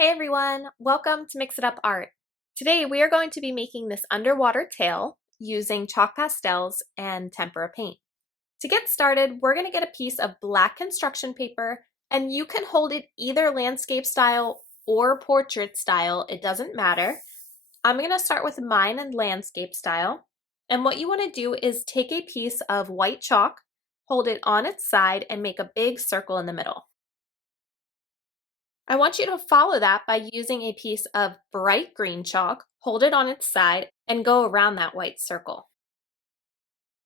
Hey everyone, welcome to Mix It Up Art. Today we are going to be making this underwater tail using chalk pastels and tempera paint. To get started, we're going to get a piece of black construction paper, and you can hold it either landscape style or portrait style, it doesn't matter. I'm going to start with mine in landscape style, and what you want to do is take a piece of white chalk, hold it on its side, and make a big circle in the middle. I want you to follow that by using a piece of bright green chalk, hold it on its side, and go around that white circle.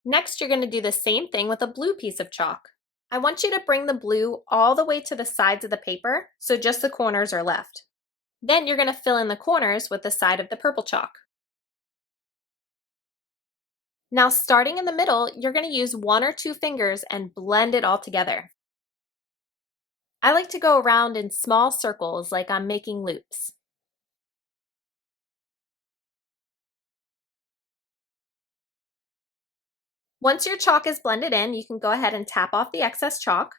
Next, you're going to do the same thing with a blue piece of chalk. I want you to bring the blue all the way to the sides of the paper, so just the corners are left. Then you're going to fill in the corners with the side of the purple chalk. Now, starting in the middle, you're going to use one or two fingers and blend it all together. I like to go around in small circles like I'm making loops. Once your chalk is blended in, you can go ahead and tap off the excess chalk.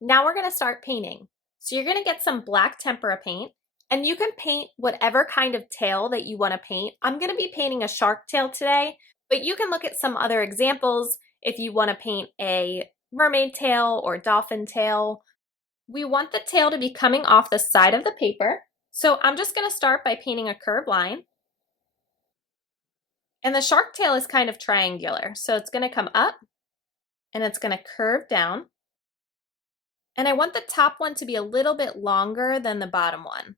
Now we're going to start painting. So you're going to get some black tempera paint, and you can paint whatever kind of tail that you want to paint. I'm going to be painting a shark tail today, but you can look at some other examples if you want to paint a mermaid tail or dolphin tail. We want the tail to be coming off the side of the paper. So I'm just going to start by painting a curved line. And the shark tail is kind of triangular, so it's going to come up and it's going to curve down. And I want the top one to be a little bit longer than the bottom one.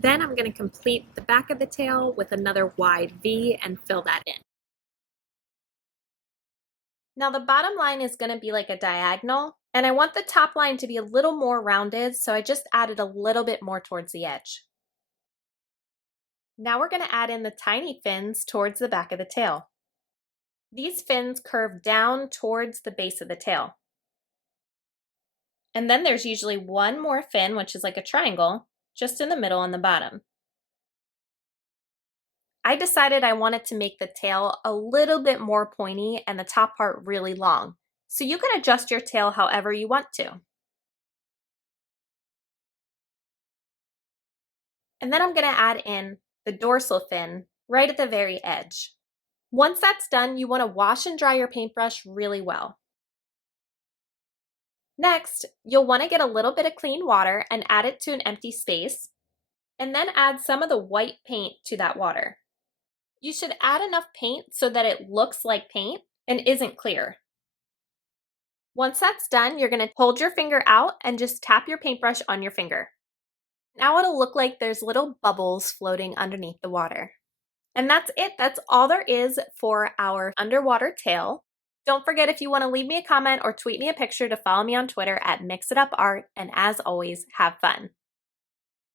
Then I'm going to complete the back of the tail with another wide V and fill that in. Now the bottom line is going to be like a diagonal, and I want the top line to be a little more rounded, so I just added a little bit more towards the edge. Now we're going to add in the tiny fins towards the back of the tail. These fins curve down towards the base of the tail. And then there's usually one more fin, which is like a triangle, just in the middle on the bottom. I decided I wanted to make the tail a little bit more pointy and the top part really long. So you can adjust your tail however you want to. And then I'm going to add in the dorsal fin right at the very edge. Once that's done, you want to wash and dry your paintbrush really well. Next, you'll want to get a little bit of clean water and add it to an empty space, and then add some of the white paint to that water. You should add enough paint so that it looks like paint and isn't clear. Once that's done, you're going to hold your finger out and just tap your paintbrush on your finger. Now it'll look like there's little bubbles floating underneath the water. And that's it. That's all there is for our underwater tail. Don't forget, if you want to leave me a comment or tweet me a picture, to follow me on Twitter at MixItUpArt, and as always, have fun.